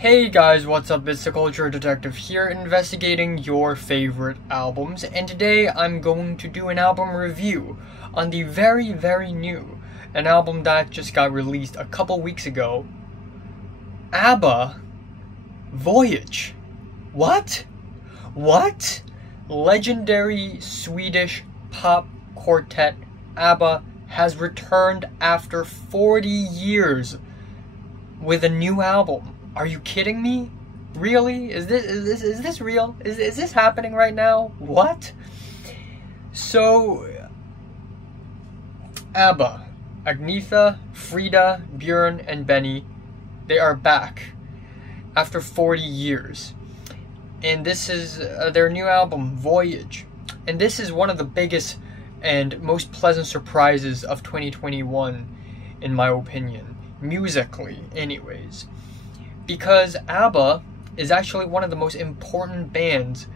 Hey guys, what's up? It's the Culture Detective here, investigating your favorite albums, and today I'm going to do an album review on the very new, an album that just got released a couple weeks ago, ABBA, Voyage. What? Legendary Swedish pop quartet ABBA has returned after 40 years with a new album. Are you kidding me? Really? Is this real? Is this happening right now? What? So, ABBA, Agnetha, Frida, Björn, and Benny, they are back after 40 years. And this is their new album, Voyage. And this is one of the biggest and most pleasant surprises of 2021, in my opinion. Musically, anyways. Because ABBA is actually one of the most important bands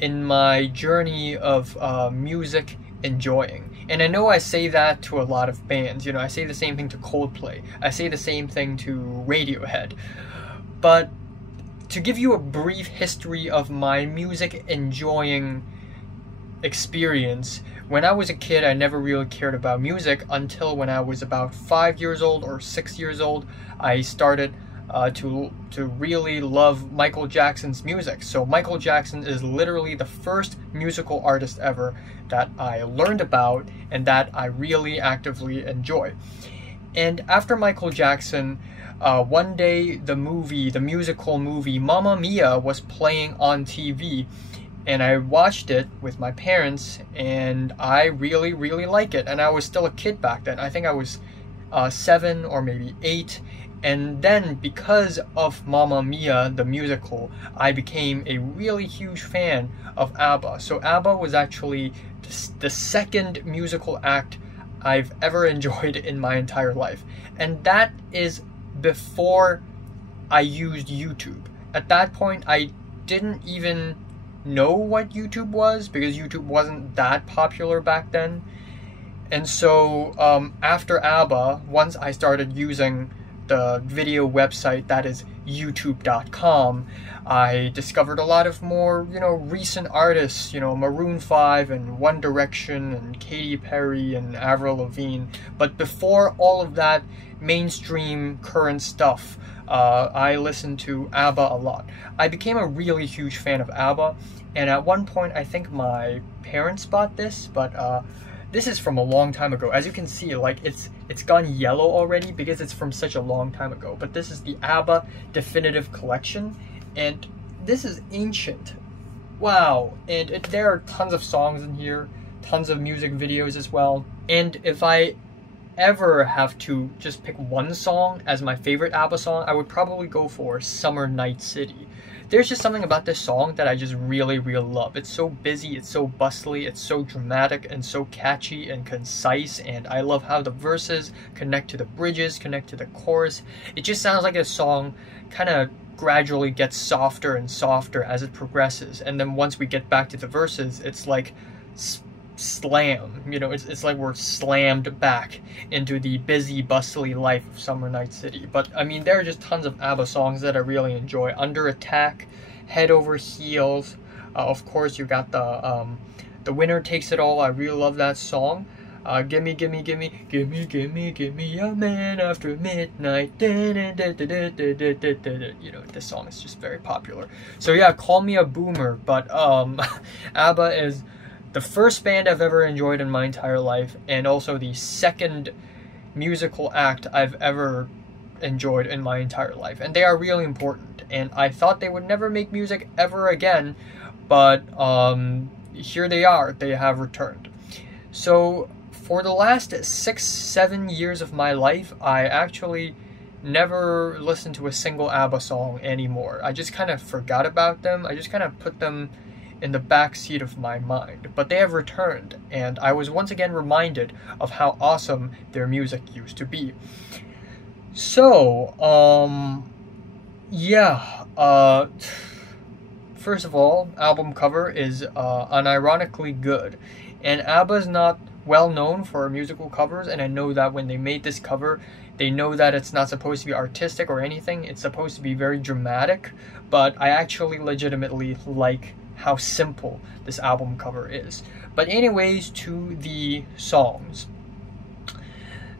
in my journey of music enjoying. And I know I say that to a lot of bands. You know, I say the same thing to Coldplay. I say the same thing to Radiohead. But to give you a brief history of my music enjoying experience, when I was a kid, I never really cared about music until when I was about 5 years old or 6 years old. I started to really love Michael Jackson's music. So Michael Jackson is literally the first musical artist ever that I learned about and that I really actively enjoy. And after Michael Jackson, one day the musical movie Mamma Mia was playing on TV, and I watched it with my parents, and I really like it. And I was still a kid back then. I think I was 7 or maybe 8. And then, because of Mamma Mia, the musical, I became a really huge fan of ABBA. So ABBA was actually the second musical act I've ever enjoyed in my entire life. And that is before I used YouTube. At that point, I didn't even know what YouTube was, because YouTube wasn't that popular back then. And so, after ABBA, once I started using the video website that is youtube.com, I discovered a lot of more, recent artists, Maroon 5 and One Direction and Katy Perry and Avril Lavigne. But before all of that mainstream current stuff, I listened to ABBA a lot. I became a really huge fan of ABBA, and at one point I think my parents bought this, but this is from a long time ago. As you can see, like it's gone yellow already because it's from such a long time ago. But this is the ABBA Definitive Collection, and this is ancient. Wow. And there are tons of songs in here, tons of music videos as well. And if I ever have to just pick one song as my favorite ABBA song, I would probably go for Summer Night City. There's just something about this song that I just really love. It's so busy, it's so bustly, it's so dramatic and so catchy and concise, and I love how the verses connect to the bridges, connect to the chorus. It just sounds like a song kind of gradually gets softer and softer as it progresses, and then once we get back to the verses, it's like slam, it's like we're slammed back into the busy, bustly life of Summer Night City. But I mean, there are just tons of ABBA songs that I really enjoy. Under Attack, Head Over Heels, of course you got the Winner Takes It All. I really love that song. Gimme a man after midnight. This song is just very popular. So yeah, Call Me a Boomer. But ABBA is the first band I've ever enjoyed in my entire life, and also the second musical act I've ever enjoyed in my entire life. And they are really important, and I thought they would never make music ever again, but here they are. They have returned. So for the last 6-7 years of my life, I actually never listened to a single ABBA song anymore. I just kind of forgot about them. I just kind of put them in the back seat of my mind. But they have returned, and I was once again reminded of how awesome their music used to be. So, first of all, album cover is unironically good. And ABBA's not well known for musical covers, and I know that when they made this cover, They know that it's not supposed to be artistic or anything. It's supposed to be very dramatic, but I actually legitimately like how simple this album cover is. But anyways, to the songs.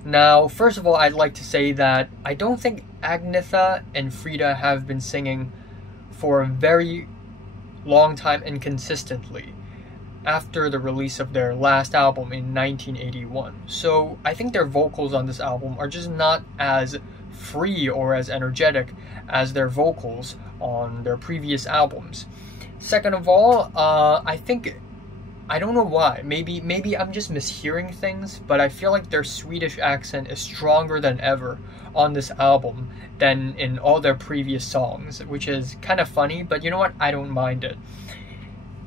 Now, first of all, I'd like to say that I don't think Agnetha and Frida have been singing for a very long time and consistently after the release of their last album in 1981. So I think their vocals on this album are just not as free or as energetic as their vocals on their previous albums. Second of all, I don't know why. Maybe I'm just mishearing things, but I feel like their Swedish accent is stronger than ever on this album than in all their previous songs, which is kind of funny, but you know what? I don't mind it.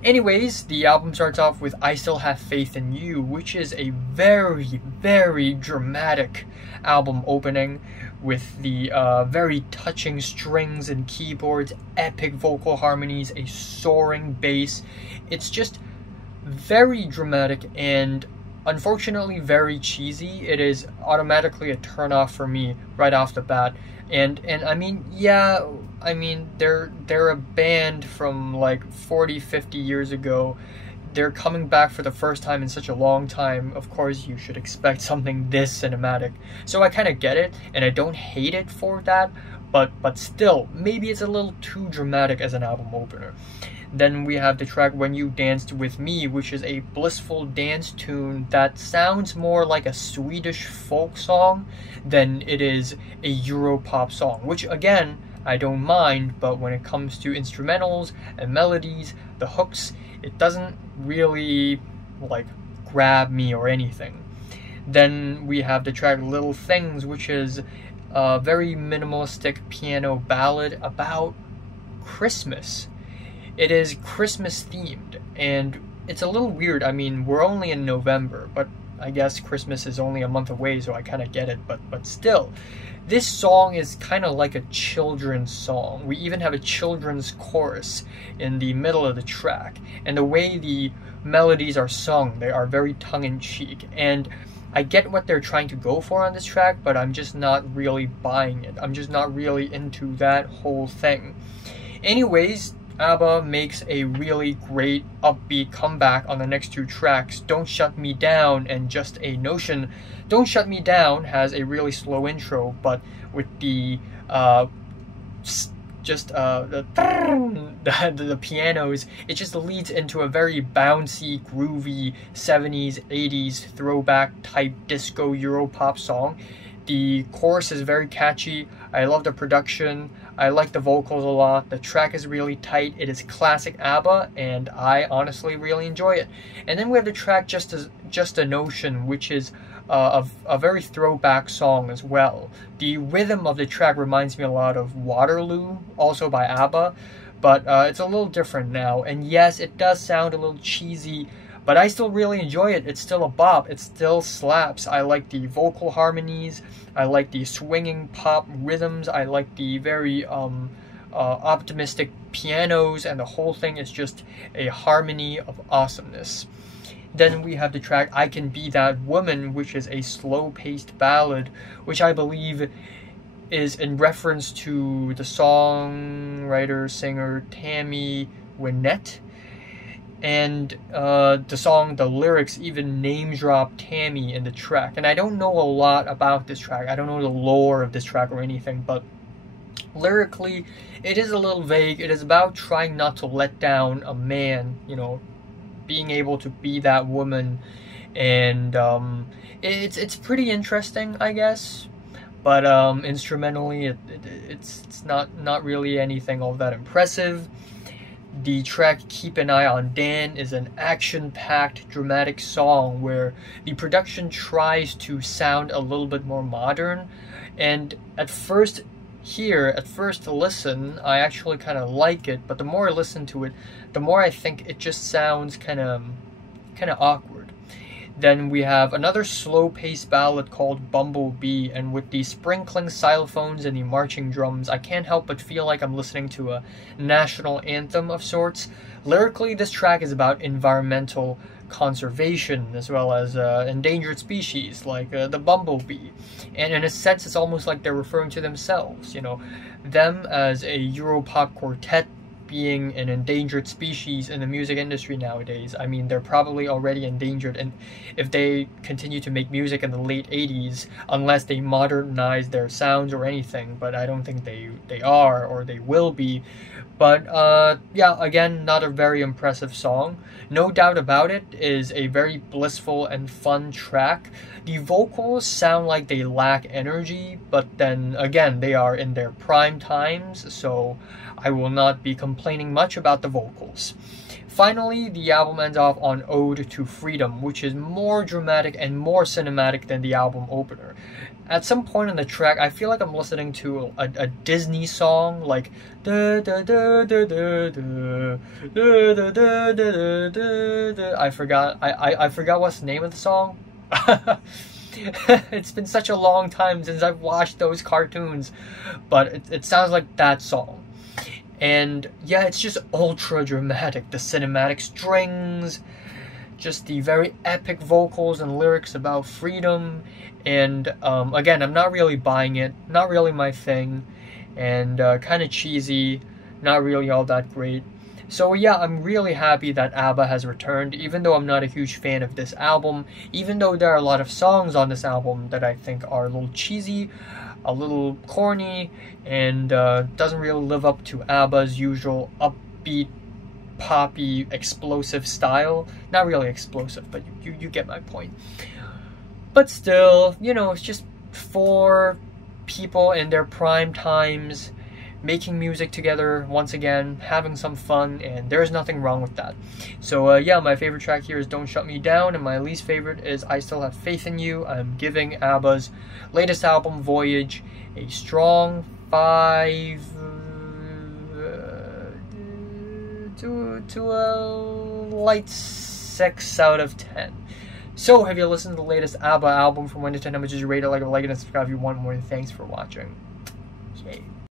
Anyways, the album starts off with I Still Have Faith in You, which is a very, very dramatic album opening with the very touching strings and keyboards, epic vocal harmonies, a soaring bass. It's just very dramatic and unfortunately very cheesy. It is automatically a turnoff for me right off the bat. And I mean, yeah, I mean, they're a band from like 40, 50 years ago. They're coming back for the first time in such a long time. Of course, you should expect something this cinematic. So I kind of get it, and I don't hate it for that, but still, maybe it's a little too dramatic as an album opener. Then we have the track When You Danced With Me, which is a blissful dance tune that sounds more like a Swedish folk song than it is a Europop song, which again, I don't mind, but when it comes to instrumentals and melodies, the hooks, it doesn't really like grab me or anything. Then we have the track Little Things, which is a very minimalistic piano ballad about Christmas. It is Christmas themed, and it's a little weird. I mean, we're only in November, but I guess Christmas is only a month away, so I kind of get it, but still. This song is kind of like a children's song. We even have a children's chorus in the middle of the track, and the way the melodies are sung, they are very tongue-in-cheek, and I get what they're trying to go for on this track, but I'm just not really buying it. I'm just not really into that whole thing. Anyways, ABBA makes a really great upbeat comeback on the next two tracks, Don't Shut Me Down and Just a Notion. Don't Shut Me Down has a really slow intro, but with the the pianos, it just leads into a very bouncy, groovy 70s, 80s throwback type disco Europop song. The chorus is very catchy. I love the production. I like the vocals a lot. The track is really tight. It is classic ABBA, and I honestly really enjoy it. And then we have the track Just a Notion, which is a very throwback song as well. The rhythm of the track reminds me a lot of Waterloo, also by ABBA, but it's a little different now. And yes, it does sound a little cheesy, but I still really enjoy it. It's still a bop. It still slaps. I like the vocal harmonies. I like the swinging pop rhythms. I like the very optimistic pianos, and the whole thing is just a harmony of awesomeness. Then we have the track I Can Be That Woman, which is a slow-paced ballad, which I believe is in reference to the songwriter, singer Tammy Wynette. And the lyrics even name drop Tammy in the track. And I don't know a lot about this track. I don't know the lore of this track or anything, but lyrically, it is a little vague. It is about trying not to let down a man, you know, being able to be that woman. And it's pretty interesting, I guess. But instrumentally, it's not really anything all that impressive. The track Keep an Eye on Dan is an action-packed, dramatic song where the production tries to sound a little bit more modern. And at first listen, I actually kind of like it, but the more I listen to it, the more I think it just sounds kind of awkward. Then we have another slow-paced ballad called Bumblebee, and with the sprinkling xylophones and the marching drums, I can't help but feel like I'm listening to a national anthem of sorts. Lyrically, this track is about environmental conservation as well as endangered species like the bumblebee, and in a sense it's almost like they're referring to themselves, you know, them as a Europop quartet being an endangered species in the music industry nowadays. I mean, they're probably already endangered, and if they continue to make music in the late 80s, unless they modernize their sounds or anything, but I don't think they are or they will be. But yeah, again, not a very impressive song. No doubt about it, is a very blissful and fun track. The vocals sound like they lack energy, but then again, they are in their prime times, so I will not be complaining much about the vocals. Finally, the album ends off on Ode to Freedom, which is more dramatic and more cinematic than the album opener. At some point in the track, I feel like I'm listening to a Disney song, like da da da da da da da da da da da. I forgot what's the name of the song. It's been such a long time since I've watched those cartoons, but it sounds like that song. And yeah, it's just ultra dramatic. The cinematic strings, just the very epic vocals and lyrics about freedom. And again, I'm not really buying it, not really my thing, and kind of cheesy, not really all that great. So yeah, I'm really happy that ABBA has returned, even though I'm not a huge fan of this album, even though there are a lot of songs on this album that I think are a little cheesy, a little corny, and doesn't really live up to ABBA's usual upbeat, poppy, explosive style. Not really explosive, but you get my point. But still, you know, it's just four people in their prime times making music together once again, having some fun, and there's nothing wrong with that. So yeah, my favorite track here is Don't Shut Me Down, and my least favorite is I Still Have Faith in You. I'm giving ABBA's latest album, Voyage, a strong 5 to a light 6 out of 10. So, have you listened to the latest ABBA album from 1 to 10? How much is your rated? Like and subscribe if you want more. Thanks for watching. Yay.